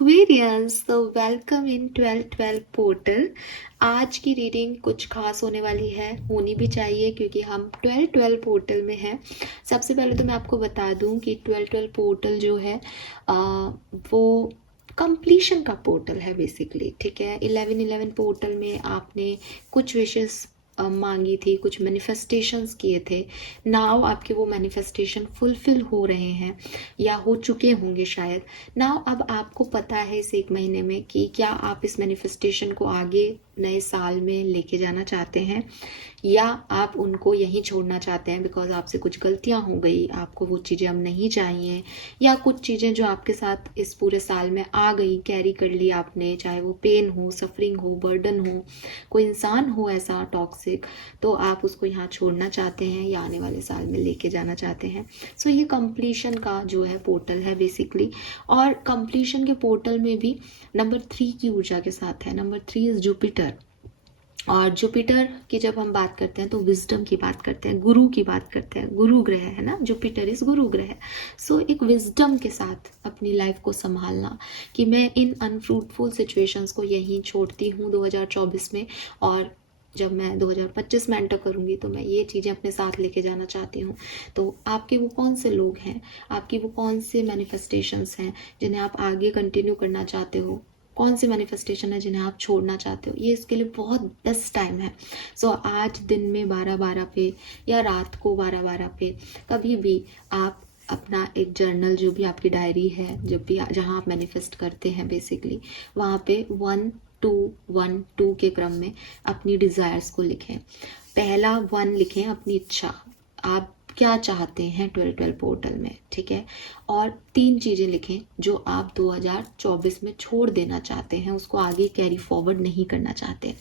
Aquarians, so welcome in 1212 portal. आज की reading कुछ खास होने वाली है, होनी भी चाहिए क्योंकि हम 1212 पोर्टल में हैं। सबसे पहले तो मैं आपको बता दूं कि 1212 पोर्टल जो है वो कंप्लीशन का पोर्टल है बेसिकली, ठीक है। 1111 पोर्टल में आपने कुछ विशेस मांगी थी, कुछ मैनिफेस्टेशंस किए थे। नाउ आपके वो मैनिफेस्टेशन फुलफिल हो रहे हैं या हो चुके होंगे शायद। नाउ अब आपको पता है इस एक महीने में कि क्या आप इस मैनिफेस्टेशन को आगे नए साल में लेके जाना चाहते हैं या आप उनको यहीं छोड़ना चाहते हैं बिकॉज आपसे कुछ गलतियां हो गई, आपको वो चीज़ें अब नहीं चाहिए, या कुछ चीज़ें जो आपके साथ इस पूरे साल में आ गई, कैरी कर ली आपने, चाहे वो पेन हो, सफरिंग हो, बर्डन हो, कोई इंसान हो ऐसा टॉक्सिक, तो आप उसको यहाँ छोड़ना चाहते हैं या आने वाले साल में लेके जाना चाहते हैं। सो ये कंप्लीशन का जो है पोर्टल है बेसिकली। और कंप्लीशन के पोर्टल में भी नंबर 3 की ऊर्जा के साथ है। Number 3 is Jupiter. और जुपिटर की जब हम बात करते हैं तो विजडम की बात करते हैं, गुरु की बात करते हैं, गुरु ग्रह है ना, जुपिटर इस गुरु ग्रह। सो एक विजडम के साथ अपनी लाइफ को संभालना कि मैं इन अनफ्रूटफुल सिचुएशंस को यहीं छोड़ती हूँ 2024 में, और जब मैं 2025 में एंटर करूँगी तो मैं ये चीज़ें अपने साथ लेके जाना चाहती हूँ। तो आपके वो कौन से लोग हैं, आपकी वो कौन से मैनिफेस्टेशंस हैं जिन्हें आप आगे कंटिन्यू करना चाहते हो, कौन सी मैनिफेस्टेशन है जिन्हें आप छोड़ना चाहते हो, ये इसके लिए बहुत बेस्ट टाइम है। सो आज दिन में 12-12 पे या रात को 12-12 पे कभी भी आप अपना एक जर्नल, जो भी आपकी डायरी है, जब भी जहाँ आप मैनिफेस्ट करते हैं बेसिकली, वहाँ पे 1-2-1-2 के क्रम में अपनी डिज़ायर्स को लिखें। पहला 1 लिखें अपनी इच्छा, आप क्या चाहते हैं 1212 पोर्टल में, ठीक है। और 3 चीज़ें लिखें जो आप 2024 में छोड़ देना चाहते हैं, उसको आगे कैरी फॉरवर्ड नहीं करना चाहते।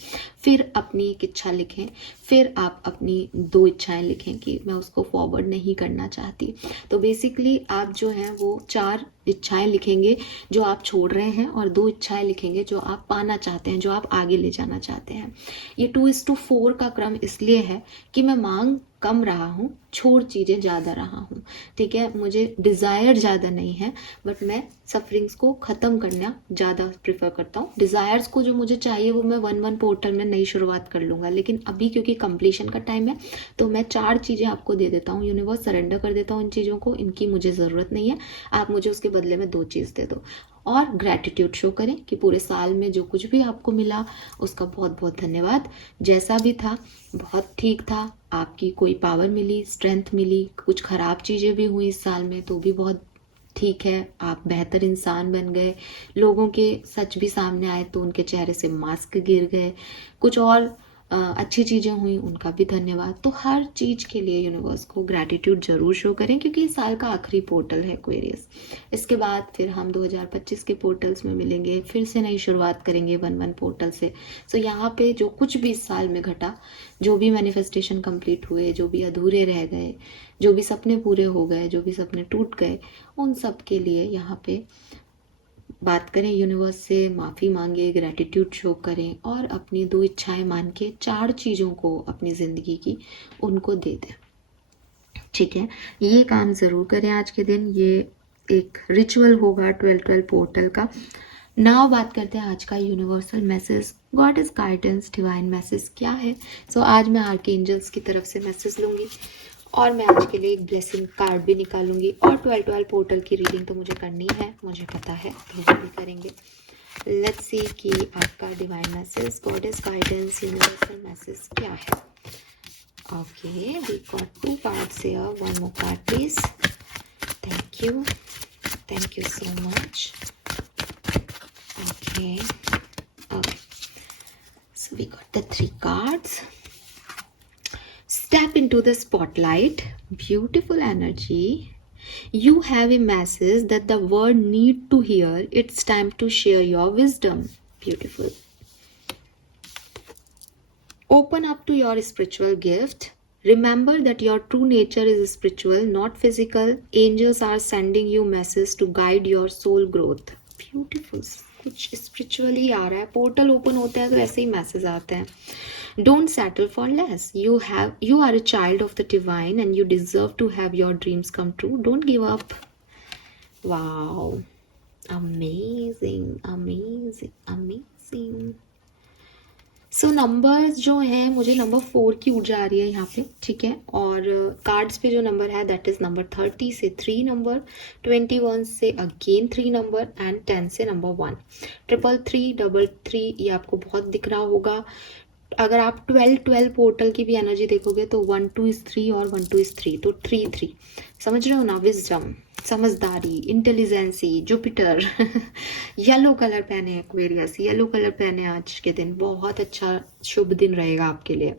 फिर अपनी एक इच्छा लिखें, फिर आप अपनी 2 इच्छाएं लिखें कि मैं उसको फॉरवर्ड नहीं करना चाहती। तो बेसिकली आप जो हैं वो 4 इच्छाएं लिखेंगे जो आप छोड़ रहे हैं और 2 इच्छाएं लिखेंगे जो आप पाना चाहते हैं, जो आप आगे ले जाना चाहते हैं। ये 2:4 का क्रम इसलिए है कि मैं मांग कम रहा हूँ, छोड़ चीज़ें ज़्यादा रहा हूँ, ठीक है। मुझे डिज़ायर ज़्यादा नहीं है, बट मैं सफरिंग्स को ख़त्म करना ज़्यादा प्रेफर करता हूँ। डिज़ायर्स को जो मुझे चाहिए वो मैं 1-1 पोर्टल में नई शुरुआत कर लूँगा, लेकिन अभी क्योंकि कंप्लीशन का टाइम है तो मैं 4 चीज़ें आपको दे देता हूँ। यूनिवर्स सरेंडर कर देता हूँ इन चीज़ों को, इनकी मुझे ज़रूरत नहीं है, आप मुझे उसके बदले में 2 चीज़ दे दो। और ग्रैटिट्यूड शो करें कि पूरे साल में जो कुछ भी आपको मिला उसका बहुत बहुत धन्यवाद। जैसा भी था बहुत ठीक था, आपकी कोई पावर मिली, स्ट्रेंथ मिली, कुछ ख़राब चीज़ें भी हुई इस साल में तो भी बहुत ठीक है, आप बेहतर इंसान बन गए, लोगों के सच भी सामने आए तो उनके चेहरे से मास्क गिर गए, कुछ और अच्छी चीज़ें हुई उनका भी धन्यवाद। तो हर चीज़ के लिए यूनिवर्स को ग्रैटिट्यूड ज़रूर शो करें क्योंकि इस साल का आखिरी पोर्टल है एक्वेरियस। इसके बाद फिर हम 2025 के पोर्टल्स में मिलेंगे, फिर से नई शुरुआत करेंगे 1-1 पोर्टल से। सो यहाँ पे जो कुछ भी इस साल में घटा, जो भी मैनिफेस्टेशन कंप्लीट हुए, जो भी अधूरे रह गए, जो भी सपने पूरे हो गए, जो भी सपने टूट गए, उन सब के लिए यहाँ पे बात करें, यूनिवर्स से माफ़ी मांगे, ग्रैटिट्यूड शो करें और अपनी 2 इच्छाएं मान के 4 चीज़ों को अपनी ज़िंदगी की उनको दे दें, ठीक है। ये काम ज़रूर करें आज के दिन, ये एक रिचुअल होगा 1212 पोर्टल का। नाउ बात करते हैं आज का universal message, god is guidance, divine message क्या है। सो आज मैं आर्कएंजल्स की तरफ से मैसेज लूँगी और मैं आज के लिए एक ब्लेसिंग कार्ड भी निकालूंगी। और 1212 पोर्टल की रीडिंग तो मुझे करनी है, मुझे पता है, तो हम भी करेंगे। लेट्स सी कि आपका divine message, god is guidance, universal message क्या है। Okay, we got 2 cards here, 1 more card please. Thank you so much. Okay, so we got the 3 cards. Step into the spotlight, beautiful energy. You have a message that the world need to hear. It's time to share your wisdom. Beautiful. Open up to your spiritual gift. Remember that your true nature is spiritual, not physical. Angels are sending you messages to guide your soul growth. Beautiful. कुछ spiritually आ रहा है, portal open होता है तो ऐसे ही message आते हैं। Don't settle for less. You are a child of the divine and you deserve to have your dreams come true. Don't give up. Wow. Amazing amazing amazing. So numbers जो हैं, मुझे number 4 की ऊर्जा आ रही है यहाँ पे, ठीक है। और कार्ड्स पे जो नंबर है दैट इज़ नंबर 30 से 3 नंबर, 21 से अगेन 3 नंबर एंड 10 से नंबर 1। 333 ये आपको बहुत दिख रहा होगा। अगर आप 12 पोर्टल की भी एनर्जी देखोगे तो 1 2 इज 3 और 1 2 इज 3, तो 3 3 समझ रहे हो ना। विजडम, समझदारी, इंटेलिजेंसी, जुपिटर। येलो कलर पहने एक्वेरियस, येलो कलर पहने आज के दिन, बहुत अच्छा शुभ दिन रहेगा आपके लिए।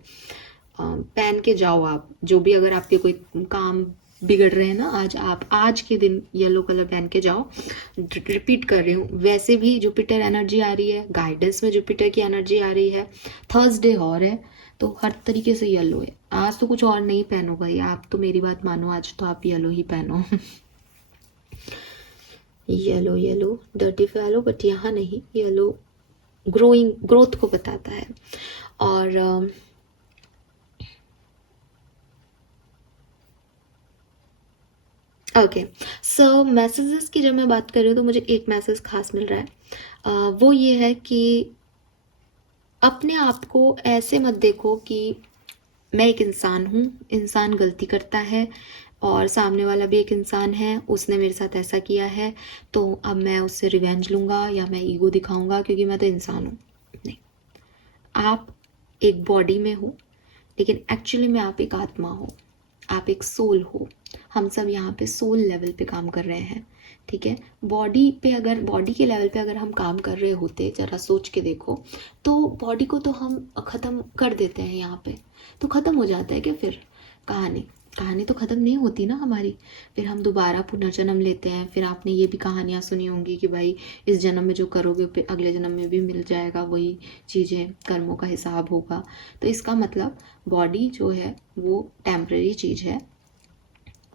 पहन के जाओ आप, जो भी अगर आपके कोई काम बिगड़ रहे हैं ना, आप आज के दिन येलो कलर पहन के जाओ। रिपीट कर रही हूँ, वैसे भी जुपिटर एनर्जी आ रही है, गाइडेंस में जुपिटर की एनर्जी आ रही है, थर्सडे और है, तो हर तरीके से येलो है। आज तो कुछ और नहीं पहनो भाई, आप तो मेरी बात मानो, आज तो आप येलो ही पहनो। Yellow yellow dirty fellow, but यहाँ नहीं, येलो ग्रोथ को बताता है। और ओके, सो मैसेजेस की जब मैं बात कर रही हूँ तो मुझे एक मैसेज खास मिल रहा है। वो ये है कि अपने आप को ऐसे मत देखो कि मैं एक इंसान हूँ, इंसान गलती करता है और सामने वाला भी एक इंसान है, उसने मेरे साथ ऐसा किया है तो अब मैं उससे रिवेंज लूँगा या मैं ईगो दिखाऊंगा क्योंकि मैं तो इंसान हूँ। नहीं, आप एक बॉडी में हो लेकिन एक्चुअली में आप एक आत्मा हो, आप एक सोल हो। हम सब यहाँ पे सोल लेवल पे काम कर रहे हैं, ठीक है। बॉडी पे अगर, बॉडी के लेवल पे अगर हम काम कर रहे होते, जरा सोच के देखो, तो बॉडी को तो हम ख़त्म कर देते हैं यहाँ पे, तो ख़त्म हो जाता है क्या फिर कहानी? कहानी तो ख़त्म नहीं होती ना हमारी, फिर हम दोबारा पुनर्जन्म लेते हैं। फिर आपने ये भी कहानियाँ सुनी होंगी कि भाई इस जन्म में जो करोगे फिर अगले जन्म में भी मिल जाएगा, वही चीज़ें, कर्मों का हिसाब होगा। तो इसका मतलब बॉडी जो है वो टेम्परेरी चीज़ है,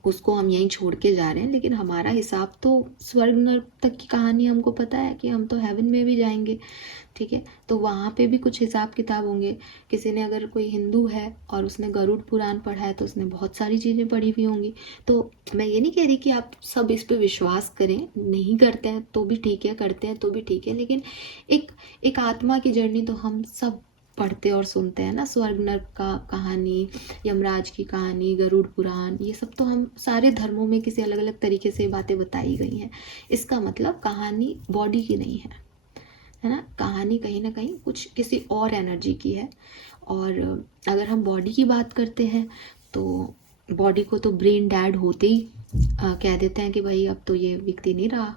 उसको हम यहीं छोड़ के जा रहे हैं, लेकिन हमारा हिसाब तो स्वर्ग नर्क तक की कहानी हमको पता है कि हम तो हेवन में भी जाएंगे, ठीक है। तो वहाँ पे भी कुछ हिसाब किताब होंगे। किसी ने, अगर कोई हिंदू है और उसने गरुड़ पुराण पढ़ा है तो उसने बहुत सारी चीज़ें पढ़ी हुई होंगी। तो मैं ये नहीं कह रही कि आप सब इस पे विश्वास करें, नहीं करते हैं तो भी ठीक है, करते हैं तो भी ठीक है, लेकिन एक एक आत्मा की जर्नी तो हम सब पढ़ते और सुनते हैं ना। स्वर्ग नर्क का कहानी, यमराज की कहानी, गरुड़ पुराण, ये सब तो हम सारे धर्मों में किसी अलग अलग तरीके से बातें बताई गई हैं। इसका मतलब कहानी बॉडी की नहीं है ना, कहानी कहीं ना कहीं कुछ किसी और एनर्जी की है। और अगर हम बॉडी की बात करते हैं तो बॉडी को तो ब्रेन डैड होते ही कह देते हैं कि भाई अब तो ये व्यक्ति नहीं रहा,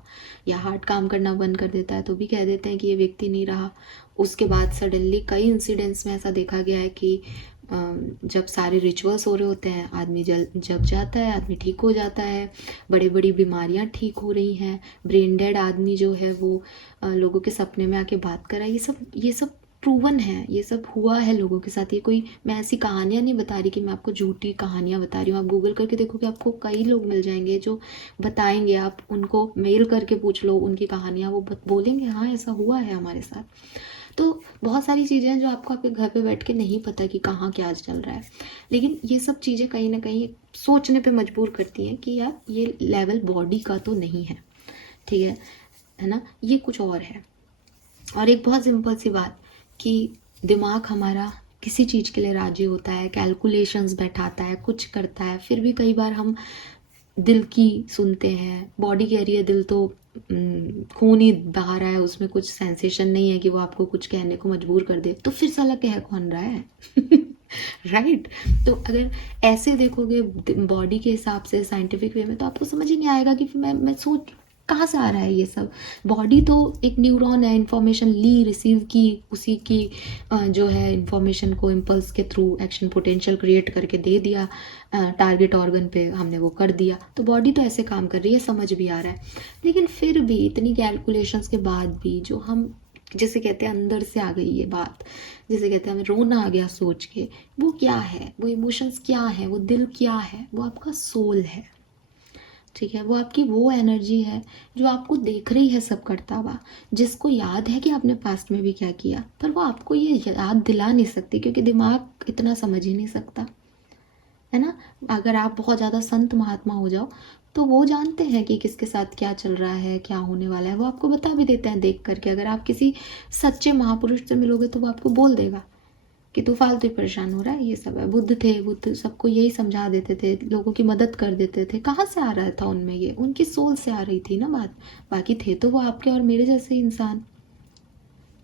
या हार्ट काम करना बंद कर देता है तो भी कह देते हैं कि ये व्यक्ति नहीं रहा। उसके बाद सडनली कई इंसिडेंट्स में ऐसा देखा गया है कि जब सारे रिचुअल्स हो रहे होते हैं, आदमी जग जाता है, आदमी ठीक हो जाता है, बड़ी बड़ी बीमारियां ठीक हो रही हैं, ब्रेन डेड आदमी जो है वो लोगों के सपने में आके बात कर रहा है। ये सब प्रूवन है, ये सब हुआ है लोगों के साथ। ये कोई, मैं ऐसी कहानियाँ नहीं बता रही कि मैं आपको झूठी कहानियाँ बता रही हूँ। आप गूगल करके देखोगे आपको कई लोग मिल जाएंगे जो बताएंगे, आप उनको मेल करके पूछ लो उनकी कहानियाँ, वो बोलेंगे हाँ ऐसा हुआ है हमारे साथ। तो बहुत सारी चीज़ें हैं जो आपको आपके घर पे बैठ के नहीं पता कि कहाँ क्या चल रहा है, लेकिन ये सब चीज़ें कहीं ना कहीं सोचने पे मजबूर करती हैं कि यार ये लेवल बॉडी का तो नहीं है, ठीक है ना, ये कुछ और है। और एक बहुत सिंपल सी बात कि दिमाग हमारा किसी चीज़ के लिए राजी होता है, कैलकुलेशंस बैठाता है, कुछ करता है, फिर भी कई बार हम दिल की सुनते हैं। बॉडी कह रही है, दिल तो खून ही बहा रहा है, उसमें कुछ सेंसेशन नहीं है कि वो आपको कुछ कहने को मजबूर कर दे, तो फिर साला कह कौन रहा है? राइट। तो अगर ऐसे देखोगे बॉडी के हिसाब से साइंटिफिक वे में, तो आपको समझ ही नहीं आएगा कि मैं सोच कहाँ से आ रहा है ये सब। बॉडी तो एक न्यूरॉन है, इंफॉर्मेशन ली, रिसीव की, उसी की जो है इंफॉर्मेशन को इम्पल्स के थ्रू एक्शन पोटेंशियल क्रिएट करके दे दिया टारगेट ऑर्गन पे, हमने वो कर दिया। तो बॉडी तो ऐसे काम कर रही है, समझ भी आ रहा है। लेकिन फिर भी इतनी कैलकुलेशंस के बाद भी जो हम, जिसे कहते हैं अंदर से आ गई ये बात, जिसे कहते हैं हमें रोना आ गया सोच के, वो क्या है, वो इमोशंस क्या है, वो दिल क्या है, वो आपका सोल है, ठीक है। वो आपकी वो एनर्जी है जो आपको देख रही है सब करता हुआ, जिसको याद है कि आपने पास्ट में भी क्या किया, पर वो आपको ये याद दिला नहीं सकती क्योंकि दिमाग इतना समझ ही नहीं सकता, है ना। अगर आप बहुत ज़्यादा संत महात्मा हो जाओ तो वो जानते हैं कि किसके साथ क्या चल रहा है, क्या होने वाला है, वो आपको बता भी देते हैं देख करके। अगर आप किसी सच्चे महापुरुष से मिलोगे तो वो आपको बोल देगा कि तू फालतू ही परेशान हो रहा है, ये सब है। बुद्ध थे, बुद्ध सबको यही समझा देते थे, लोगों की मदद कर देते थे। कहाँ से आ रहा था उनमें, ये उनकी सोल से आ रही थी ना बात। बाकी थे तो वो आपके और मेरे जैसे इंसान।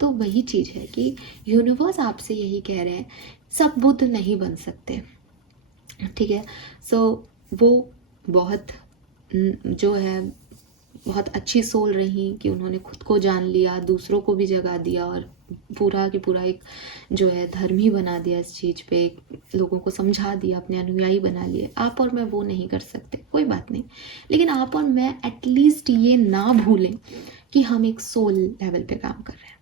तो वही चीज़ है कि यूनिवर्स आपसे यही कह रहे हैं, सब बुद्ध नहीं बन सकते, ठीक है। सो वो बहुत जो है बहुत अच्छी सोल रही कि उन्होंने खुद को जान लिया, दूसरों को भी जगा दिया, और पूरा की पूरा एक जो है धर्म ही बना दिया इस चीज़ पे, लोगों को समझा दिया, अपने अनुयायी बना लिए। आप और मैं वो नहीं कर सकते, कोई बात नहीं, लेकिन आप और मैं एटलीस्ट ये ना भूलें कि हम एक सोल लेवल पे काम कर रहे हैं,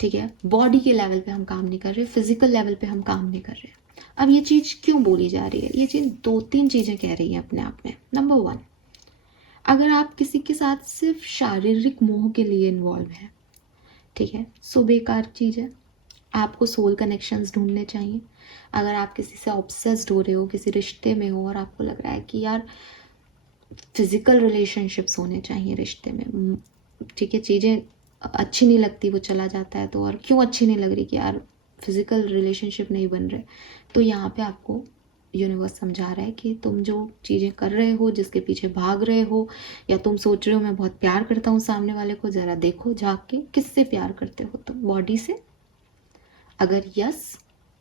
ठीक है। बॉडी के लेवल पे हम काम नहीं कर रहे, फिजिकल लेवल पे हम काम नहीं कर रहे। अब ये चीज़ क्यों बोली जा रही है? ये चीज़ 2-3 चीज़ें कह रही है अपने आप में। नंबर 1, अगर आप किसी के साथ सिर्फ शारीरिक मोह के लिए इन्वॉल्व हैं, ठीक है, सो बेकार चीज़ है। आपको सोल कनेक्शंस ढूंढने चाहिए। अगर आप किसी से ऑब्सेस्ड हो रहे हो, किसी रिश्ते में हो और आपको लग रहा है कि यार फिजिकल रिलेशनशिप्स होने चाहिए रिश्ते में, ठीक है, चीज़ें अच्छी नहीं लगती, वो चला जाता है तो, और क्यों अच्छी नहीं लग रही कि यार फिजिकल रिलेशनशिप नहीं बन रहे, तो यहाँ पे आपको यूनिवर्स समझा रहा है कि तुम जो चीज़ें कर रहे हो, जिसके पीछे भाग रहे हो, या तुम सोच रहे हो मैं बहुत प्यार करता हूँ सामने वाले को, ज़रा देखो झाँक के किससे प्यार करते हो तुम, बॉडी से? अगर यस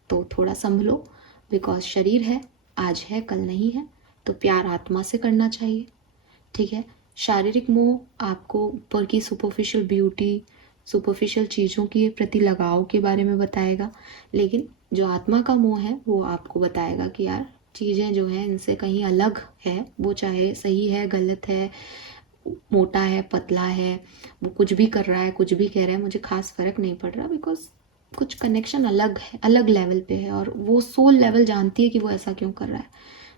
तो थोड़ा संभलो, बिकॉज शरीर है, आज है कल नहीं है, तो प्यार आत्मा से करना चाहिए, ठीक है। शारीरिक मोह आपको ऊपर की सुपरफिशियल ब्यूटी, सुपरफिशियल चीज़ों के प्रति लगाव के बारे में बताएगा, लेकिन जो आत्मा का मोह है वो आपको बताएगा कि यार चीज़ें जो हैं इनसे कहीं अलग है, वो चाहे सही है गलत है, मोटा है पतला है, वो कुछ भी कर रहा है कुछ भी कह रहा है, मुझे खास फर्क नहीं पड़ रहा, बिकॉज कुछ कनेक्शन अलग है, अलग लेवल पे है, और वो सोल लेवल जानती है कि वो ऐसा क्यों कर रहा है,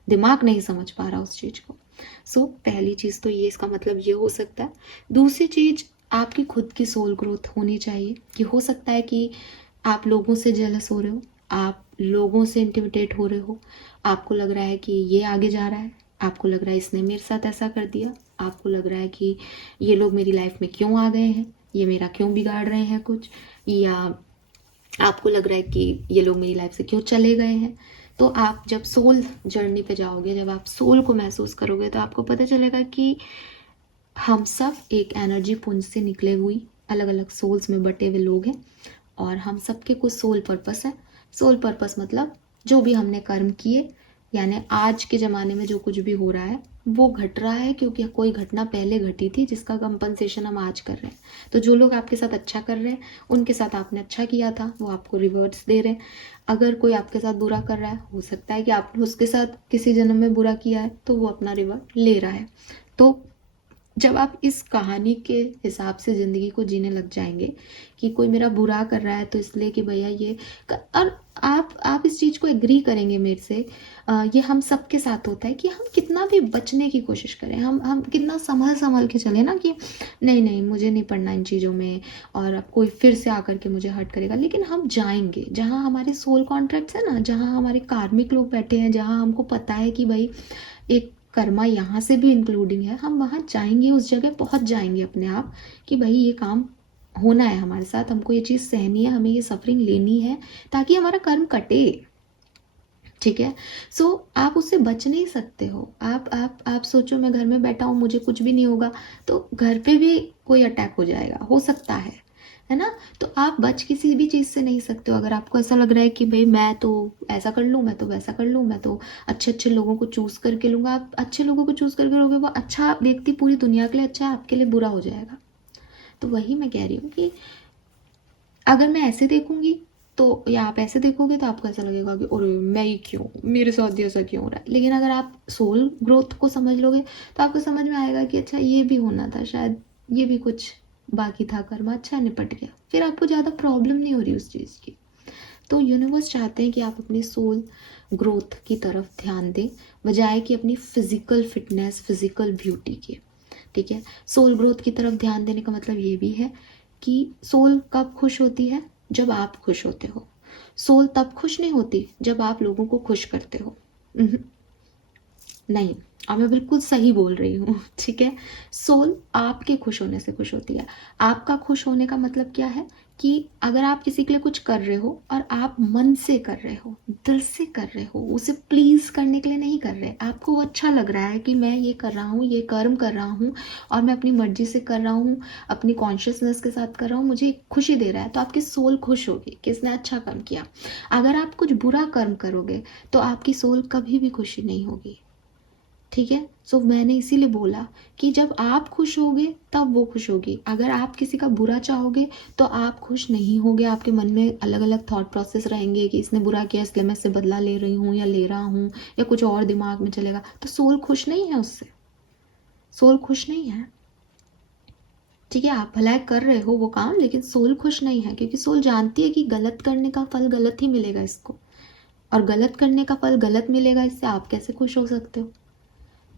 दिमाग नहीं समझ पा रहा उस चीज़ को। सो पहली चीज़ तो ये, इसका मतलब ये हो सकता है। दूसरी चीज़, आपकी खुद की सोल ग्रोथ होनी चाहिए, कि हो सकता है कि आप लोगों से जेलस हो रहे हो, आप लोगों से इंटिमिडेट हो रहे हो, आपको लग रहा है कि ये आगे जा रहा है, आपको लग रहा है इसने मेरे साथ ऐसा कर दिया, आपको लग रहा है कि ये लोग मेरी लाइफ में क्यों आ गए हैं, ये मेरा क्यों बिगाड़ रहे हैं कुछ, या आपको लग रहा है कि ये लोग मेरी लाइफ से क्यों चले गए हैं। तो आप जब सोल जर्नी पे जाओगे, जब आप सोल को महसूस करोगे, तो आपको पता चलेगा कि हम सब एक एनर्जी पुंज से निकले हुई अलग अलग सोल्स में बटे हुए लोग हैं, और हम सब के कुछ सोल पर्पस है। सोल पर्पस मतलब जो भी हमने कर्म किए, यानी आज के ज़माने में जो कुछ भी हो रहा है वो घट रहा है क्योंकि कोई घटना पहले घटी थी जिसका कंपनसेशन हम आज कर रहे हैं। तो जो लोग आपके साथ अच्छा कर रहे हैं, उनके साथ आपने अच्छा किया था, वो आपको रिवर्ट्स दे रहे हैं। अगर कोई आपके साथ बुरा कर रहा है, हो सकता है कि आपने उसके साथ किसी जन्म में बुरा किया है, तो वो अपना रिवर्ट ले रहा है। तो जब आप इस कहानी के हिसाब से ज़िंदगी को जीने लग जाएंगे कि कोई मेरा बुरा कर रहा है तो इसलिए कि भैया ये और आप इस चीज़ को एग्री करेंगे मेरे से, ये हम सबके साथ होता है कि हम कितना भी बचने की कोशिश करें, हम कितना संभल के चले ना, कि नहीं नहीं मुझे नहीं पढ़ना इन चीज़ों में, और अब कोई फिर से आकर के मुझे हर्ट करेगा, लेकिन हम जाएंगे जहाँ हमारे सोल कॉन्ट्रैक्ट्स है ना, जहाँ हमारे कार्मिक लोग बैठे हैं, जहाँ हमको पता है कि भाई एक कर्मा यहाँ से भी इंक्लूडिंग है, हम वहाँ जाएंगे, उस जगह पहुँच जाएंगे अपने आप कि भाई ये काम होना है हमारे साथ, हमको ये चीज़ सहनी है, हमें ये सफरिंग लेनी है ताकि हमारा कर्म कटे, ठीक है। सो आप उससे बच नहीं सकते हो। आप सोचो मैं घर में बैठा हूँ, मुझे कुछ भी नहीं होगा, तो घर पे भी कोई अटैक हो जाएगा, हो सकता है ना। तो आप बच किसी भी चीज़ से नहीं सकते हो। अगर आपको ऐसा लग रहा है कि भाई मैं तो ऐसा कर लूँ, मैं तो वैसा कर लूँ, मैं तो अच्छे अच्छे लोगों को चूज़ करके लूँगा, आप अच्छे लोगों को चूज़ करके लोगे, वो अच्छा व्यक्ति पूरी दुनिया के लिए अच्छा है, आपके लिए बुरा हो जाएगा। तो वही मैं कह रही हूँ कि अगर मैं ऐसे देखूंगी तो, या आप ऐसे देखोगे तो आपको ऐसा लगेगा कि अरे मैं ही क्यों, मेरे साथ ऐसा क्यों हो रहा है। लेकिन अगर आप सोल ग्रोथ को समझ लोगे तो आपको समझ में आएगा कि अच्छा ये भी होना था, शायद ये भी कुछ बाकी था कर्म, अच्छा निपट गया, फिर आपको ज़्यादा प्रॉब्लम नहीं हो रही उस चीज़ की। तो यूनिवर्स चाहते हैं कि आप अपनी सोल ग्रोथ की तरफ ध्यान दें, बजाय कि अपनी फिजिकल फिटनेस, फिजिकल ब्यूटी के, ठीक है। सोल ग्रोथ की तरफ ध्यान देने का मतलब ये भी है कि सोल कब खुश होती है, जब आप खुश होते हो। सोल तब खुश नहीं होती जब आप लोगों को खुश करते हो, नहीं, और मैं बिल्कुल सही बोल रही हूँ, ठीक है। सोल आपके खुश होने से खुश होती है। आपका खुश होने का मतलब क्या है कि अगर आप किसी के लिए कुछ कर रहे हो और आप मन से कर रहे हो, दिल से कर रहे हो, उसे प्लीज करने के लिए नहीं कर रहे, आपको वो अच्छा लग रहा है कि मैं ये कर रहा हूँ, ये कर्म कर रहा हूँ और मैं अपनी मर्जी से कर रहा हूँ, अपनी कॉन्शियसनेस के साथ कर रहा हूँ, मुझे खुशी दे रहा है, तो आपकी सोल खुश होगी कि इसने अच्छा कर्म किया। अगर आप कुछ बुरा कर्म करोगे तो आपकी सोल कभी भी खुशी नहीं होगी, ठीक है। सो मैंने इसीलिए बोला कि जब आप खुश होगे तब वो खुश होगी। अगर आप किसी का बुरा चाहोगे तो आप खुश नहीं होगे, आपके मन में अलग अलग थॉट प्रोसेस रहेंगे कि इसने बुरा किया इसलिए मैं इससे बदला ले रही हूँ या ले रहा हूँ, या कुछ और दिमाग में चलेगा, तो सोल खुश नहीं है उससे, सोल खुश नहीं है, ठीक है। आप भलाई कर रहे हो वो काम, लेकिन सोल खुश नहीं है, क्योंकि सोल जानती है कि गलत करने का फल गलत ही मिलेगा इसको, और गलत करने का फल गलत मिलेगा, इससे आप कैसे खुश हो सकते हो।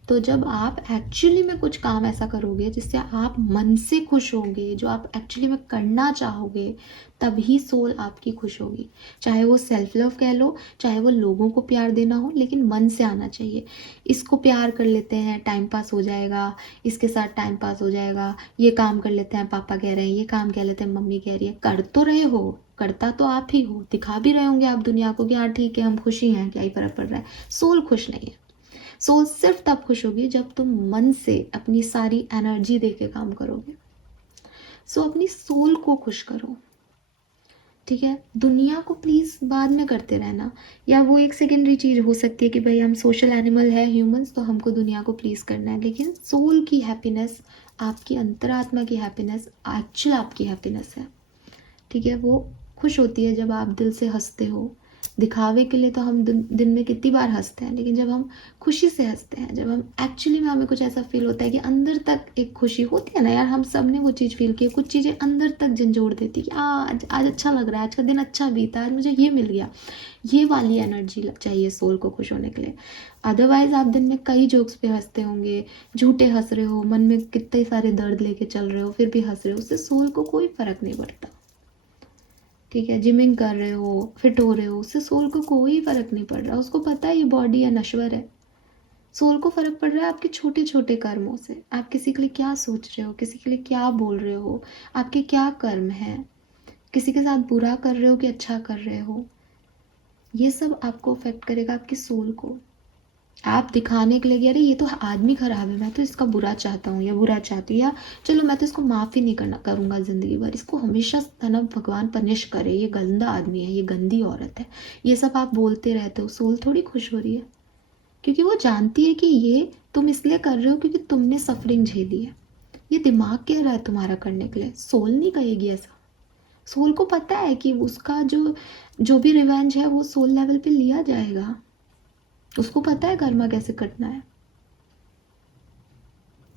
तो जब आप एक्चुअली में कुछ काम ऐसा करोगे जिससे आप मन से खुश होगे, जो आप एक्चुअली में करना चाहोगे, तभी सोल आपकी खुश होगी। चाहे वो सेल्फ लव कह लो, चाहे वो लोगों को प्यार देना हो, लेकिन मन से आना चाहिए। इसको प्यार कर लेते हैं, टाइम पास हो जाएगा, इसके साथ टाइम पास हो जाएगा, ये काम कर लेते हैं, पापा कह रहे हैं, ये काम कह लेते हैं, मम्मी कह रही है, कर तो रहे हो, करता तो आप ही हो, दिखा भी रहे होंगे आप दुनिया को कि हाँ ठीक है हम खुशी हैं, क्या ही फर्क पड़ रहा है। सोल खुश नहीं है। सोल सिर्फ तब खुश होगी जब तुम मन से अपनी सारी एनर्जी दे के काम करोगे। सो अपनी सोल को खुश करो, ठीक है। दुनिया को प्लीज बाद में करते रहना, या वो एक सेकेंडरी चीज हो सकती है कि भाई हम सोशल एनिमल है ह्यूमंस, तो हमको दुनिया को प्लीज करना है, लेकिन सोल की हैप्पीनेस, आपकी अंतरात्मा की हैप्पीनेस एक्चुअल आपकी हैप्पीनेस है, ठीक है। वो खुश होती है जब आप दिल से हंसते हो। दिखावे के लिए तो हम दिन में कितनी बार हंसते हैं, लेकिन जब हम खुशी से हंसते हैं, जब हम एक्चुअली में हमें कुछ ऐसा फील होता है कि अंदर तक एक खुशी होती है ना यार, हम सब ने वो चीज़ फील की, कुछ चीज़ें अंदर तक झंझोड़ देती कि आज आज अच्छा लग रहा है, आज का दिन अच्छा बीता, आज मुझे ये मिल गया। ये वाली एनर्जी चाहिए सोल को खुश होने के लिए। अदरवाइज आप दिन में कई जोक्स पे हंसते होंगे, झूठे हंस रहे हो, मन में कितने सारे दर्द लेके चल रहे हो, फिर भी हंस रहे हो, उससे सोल को कोई फर्क नहीं पड़ता, ठीक है। जिमिंग कर रहे हो, फिट हो रहे हो, उससे सोल को कोई फर्क नहीं पड़ रहा, उसको पता है ये बॉडी है, नश्वर है। सोल को फर्क पड़ रहा है आपके छोटे छोटे कर्मों से, आप किसी के लिए क्या सोच रहे हो, किसी के लिए क्या बोल रहे हो, आपके क्या कर्म है, किसी के साथ बुरा कर रहे हो कि अच्छा कर रहे हो, ये सब आपको अफेक्ट करेगा आपकी सोल को। आप दिखाने के लिए कि अरे ये तो आदमी खराब है, मैं तो इसका बुरा चाहता हूँ या बुरा चाहती हूँ, या चलो मैं तो इसको माफ़ ही नहीं करना करूँगा ज़िंदगी भर, इसको हमेशा ना भगवान पनिश करे, ये गंदा आदमी है, ये गंदी औरत है, ये सब आप बोलते रहते हो, सोल थोड़ी खुश हो रही है, क्योंकि वो जानती है कि ये तुम इसलिए कर रहे हो क्योंकि तुमने सफरिंग झेली है। ये दिमाग कह रहा है तुम्हारा करने के लिए, सोल नहीं कहेगी ऐसा। सोल को पता है कि उसका जो जो भी रिवेंज है वो सोल लेवल पे लिया जाएगा, उसको पता है कर्मा कैसे कटना है।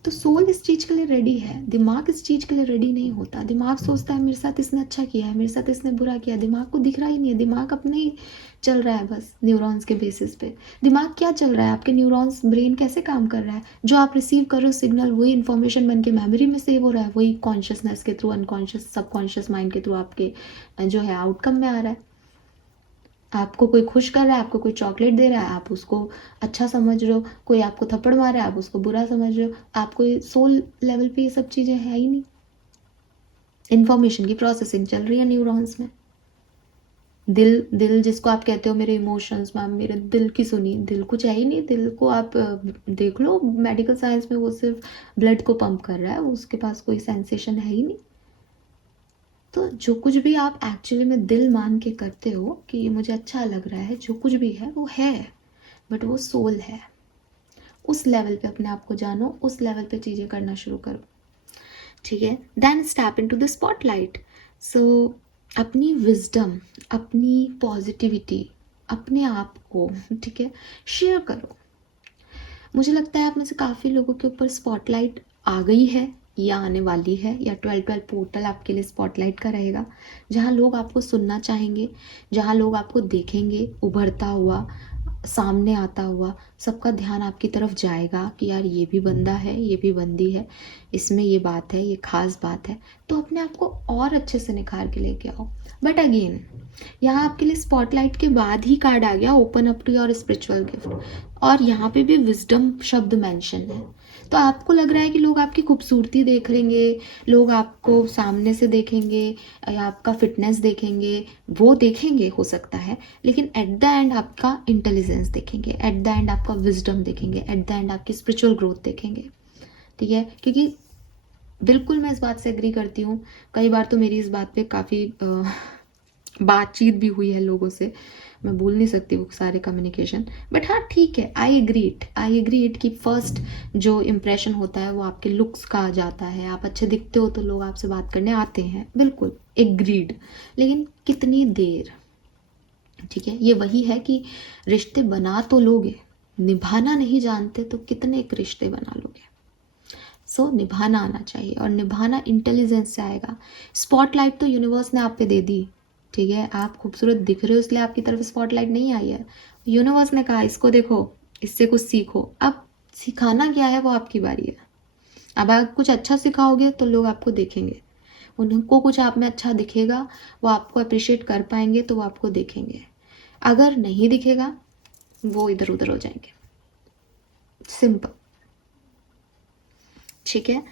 तो सोल इस चीज के लिए रेडी है, दिमाग इस चीज के लिए रेडी नहीं होता। दिमाग सोचता है मेरे साथ इसने अच्छा किया है, मेरे साथ इसने बुरा किया, दिमाग को दिख रहा ही नहीं है, दिमाग अपने ही चल रहा है बस न्यूरॉन्स के बेसिस पे। दिमाग क्या चल रहा है, आपके न्यूरॉन्स, ब्रेन कैसे काम कर रहा है, जो आप रिसीव कर रहे हो सिग्नल वही इन्फॉर्मेशन बन के मेमोरी में सेव हो रहा है, वही कॉन्शियसनेस के थ्रू, अनकॉन्शियस सबकॉन्शियस माइंड के थ्रू आपके जो है आउटकम में आ रहा है। आपको कोई खुश कर रहा है, आपको कोई चॉकलेट दे रहा है, आप उसको अच्छा समझ रहे हो, कोई आपको थप्पड़ मार रहा है, आप उसको बुरा समझ रहे हो, आपको सोल लेवल पे ये सब चीज़ें है ही नहीं। इन्फॉर्मेशन की प्रोसेसिंग चल रही है न्यूरॉन्स में। दिल दिल जिसको आप कहते हो मेरे इमोशंस, मैम मेरे दिल की सुनी, दिल कुछ है ही नहीं। दिल को आप देख लो मेडिकल साइंस में, वो सिर्फ ब्लड को पंप कर रहा है, वो उसके पास कोई सेंसेशन है ही नहीं। तो जो कुछ भी आप एक्चुअली में दिल मान के करते हो कि ये मुझे अच्छा लग रहा है, जो कुछ भी है वो है, बट वो सोल है। उस लेवल पे अपने आप को जानो, उस लेवल पे चीज़ें करना शुरू करो, ठीक है। Then step into the spotlight. So अपनी विजडम, अपनी पॉजिटिविटी, अपने आप को, ठीक है, शेयर करो। मुझे लगता है आप में से काफ़ी लोगों के ऊपर स्पॉटलाइट आ गई है या आने वाली है, या 12-12 पोर्टल आपके लिए स्पॉटलाइट का रहेगा, जहाँ लोग आपको सुनना चाहेंगे, जहाँ लोग आपको देखेंगे उभरता हुआ, सामने आता हुआ सबका ध्यान आपकी तरफ जाएगा कि यार ये भी बंदा है, ये भी बंदी है, इसमें ये बात है, ये खास बात है, तो अपने आप को और अच्छे से निखार के लेके आओ। बट अगेन यहाँ आपके लिए स्पॉटलाइट के बाद ही कार्ड आ गया open up to your spiritual gift, और यहाँ पे भी विजडम शब्द मेंशन है। तो आपको लग रहा है कि लोग आपकी खूबसूरती देख लेंगे, लोग आपको सामने से देखेंगे या आपका फिटनेस देखेंगे, वो देखेंगे हो सकता है, लेकिन एट द एंड आपका इंटेलिजेंस देखेंगे, एट द एंड आपका विजडम देखेंगे, एट द एंड आपकी स्पिरिचुअल ग्रोथ देखेंगे। ठीक है, क्योंकि बिल्कुल मैं इस बात से एग्री करती हूँ। कई बार तो मेरी इस बात पे काफ़ी बातचीत भी हुई है लोगों से, मैं भूल नहीं सकती वो सारे कम्युनिकेशन। बट हाँ ठीक है, आई एग्री इट कि फर्स्ट जो इम्प्रेशन होता है वो आपके लुक्स का आ जाता है। आप अच्छे दिखते हो तो लोग आपसे बात करने आते हैं, बिल्कुल एग्रीड। लेकिन कितनी देर? ठीक है, ये वही है कि रिश्ते बना तो लोगे, निभाना नहीं जानते तो कितने एक रिश्ते बना लोगे। सो निभाना आना चाहिए, और निभाना इंटेलिजेंस से आएगा। स्पॉटलाइट तो यूनिवर्स ने आप पे दे दी, ठीक है, आप खूबसूरत दिख रहे हो इसलिए आपकी तरफ स्पॉटलाइट नहीं आई है। यूनिवर्स ने कहा इसको देखो, इससे कुछ सीखो। अब सिखाना क्या है वो आपकी बारी है। अब आप कुछ अच्छा सिखाओगे तो लोग आपको देखेंगे, उनको कुछ आप में अच्छा दिखेगा, वो आपको अप्रिशिएट कर पाएंगे तो वो आपको देखेंगे। अगर नहीं दिखेगा वो इधर उधर हो जाएंगे, सिंपल। ठीक है,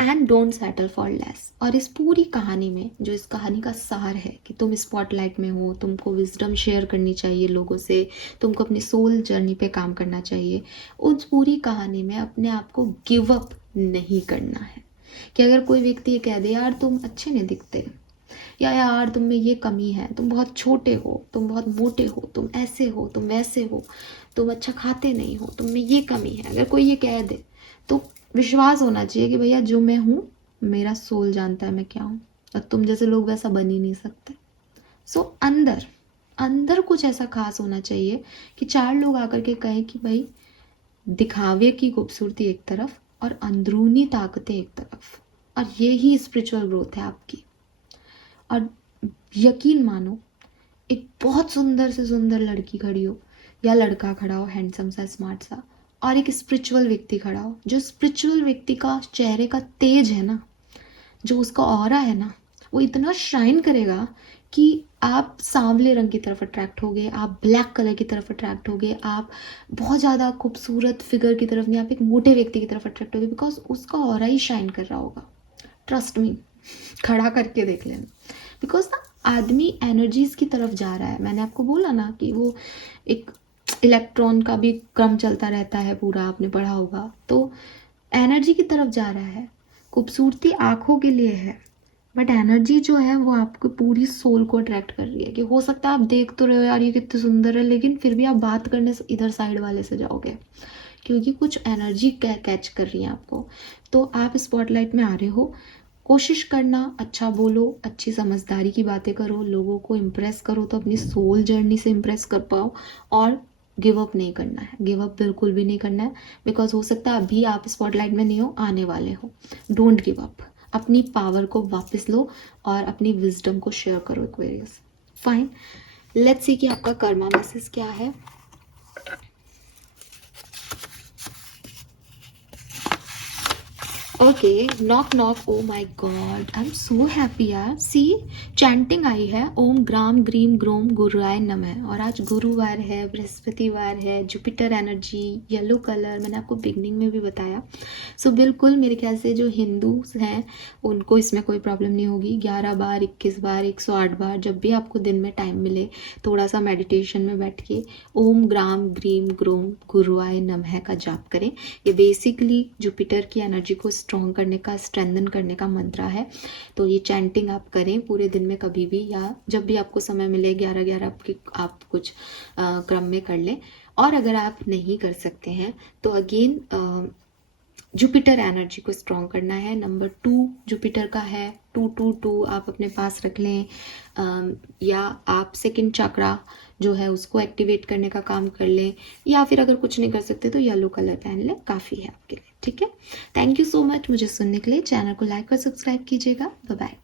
and don't settle for less. और इस पूरी कहानी में जो इस कहानी का सार है कि तुम स्पॉटलाइट में हो, तुमको विजडम शेयर करनी चाहिए लोगों से, तुमको अपनी सोल जर्नी पे काम करना चाहिए। उस पूरी कहानी में अपने आप को गिव अप नहीं करना है। कि अगर कोई व्यक्ति ये कह दे यार तुम अच्छे नहीं दिखते, या यार तुम में ये कमी है, तुम बहुत छोटे हो, तुम बहुत मोटे हो, तुम ऐसे हो, तुम वैसे हो, तुम अच्छा खाते नहीं हो, तुम में ये कमी है, अगर कोई ये कह दे तो विश्वास होना चाहिए कि भैया जो मैं हूँ, मेरा सोल जानता है मैं क्या हूँ, और तुम जैसे लोग वैसा बन ही नहीं सकते। सो अंदर अंदर कुछ ऐसा खास होना चाहिए कि चार लोग आकर के कहें कि भाई दिखावे की खूबसूरती एक तरफ और अंदरूनी ताकतें एक तरफ, और ये ही स्पिरिचुअल ग्रोथ है आपकी। और यकीन मानो, एक बहुत सुंदर से सुंदर लड़की खड़ी हो या लड़का खड़ा हो, हैंडसम सा, स्मार्ट सा, और एक स्पिरिचुअल व्यक्ति खड़ा हो, जो स्पिरिचुअल व्यक्ति का चेहरे का तेज है ना, जो उसका ऑरा है ना, वो इतना शाइन करेगा कि आप सांवले रंग की तरफ अट्रैक्ट होगे, आप ब्लैक कलर की तरफ अट्रैक्ट होगे, आप बहुत ज़्यादा खूबसूरत फिगर की तरफ नहीं, आप एक मोटे व्यक्ति की तरफ अट्रैक्ट होगे, बिकॉज उसका ऑरा ही शाइन कर रहा होगा। ट्रस्ट मी, खड़ा करके देख लेना। बिकॉज ना आदमी एनर्जीज की तरफ जा रहा है। मैंने आपको बोला ना कि वो एक इलेक्ट्रॉन का भी क्रम चलता रहता है पूरा, आपने पढ़ा होगा, तो एनर्जी की तरफ जा रहा है। खूबसूरती आंखों के लिए है, बट एनर्जी जो है वो आपको पूरी सोल को अट्रैक्ट कर रही है। कि हो सकता है आप देख तो रहे हो यार ये कितनी सुंदर है, लेकिन फिर भी आप बात करने से इधर साइड वाले से जाओगे, क्योंकि कुछ एनर्जी कैच कर रही है आपको। तो आप स्पॉटलाइट में आ रहे हो, कोशिश करना अच्छा बोलो, अच्छी समझदारी की बातें करो, लोगों को इम्प्रेस करो तो अपनी सोल जर्नी से इम्प्रेस कर पाओ, और गिव अप नहीं करना है, गिव अप बिल्कुल भी नहीं करना है। बिकॉज हो सकता है अभी आप स्पॉटलाइट में नहीं हो, आने वाले हो। डोंट गिव अप, अपनी पावर को वापस लो और अपनी विजडम को शेयर करो एक्वेरियस। फाइन, लेट्स सी कि आपका कर्मा मैसेज क्या है। Okay, knock knock, oh my god, I am so happy यार। सी चैंटिंग आई है, ओम ग्राम ग्रीम ग्रोम गुरुआय नमः। और आज गुरुवार है, बृहस्पतिवार है, जुपिटर एनर्जी, येलो कलर, मैंने आपको बिगनिंग में भी बताया। सो बिल्कुल मेरे ख्याल से जो हिंदू हैं उनको इसमें कोई प्रॉब्लम नहीं होगी। 11 बार, 21 बार, 108 बार, जब भी आपको दिन में टाइम मिले, थोड़ा सा मेडिटेशन में बैठ के ओम ग्राम ग्रीम ग्रोम गुरुआय नमः का जाप करें। ये बेसिकली जुपिटर की एनर्जी को स्ट्रॉन्ग करने का, स्ट्रेंथन करने का मंत्र है। तो ये चैंटिंग आप करें पूरे दिन में कभी भी, या जब भी आपको समय मिले, 11-11 आप कुछ क्रम में कर लें। और अगर आप नहीं कर सकते हैं तो अगेन जुपिटर एनर्जी को स्ट्रॉन्ग करना है। नंबर 2 जुपिटर का है, 222 आप अपने पास रख लें, या आप सेकंड चक्रा जो है उसको एक्टिवेट करने का काम कर लें, या फिर अगर कुछ नहीं कर सकते तो येलो कलर पहन लें, काफ़ी है आपके लिए। ठीक है, थैंक यू सो मच मुझे सुनने के लिए। चैनल को लाइक और सब्सक्राइब कीजिएगा। Bye bye.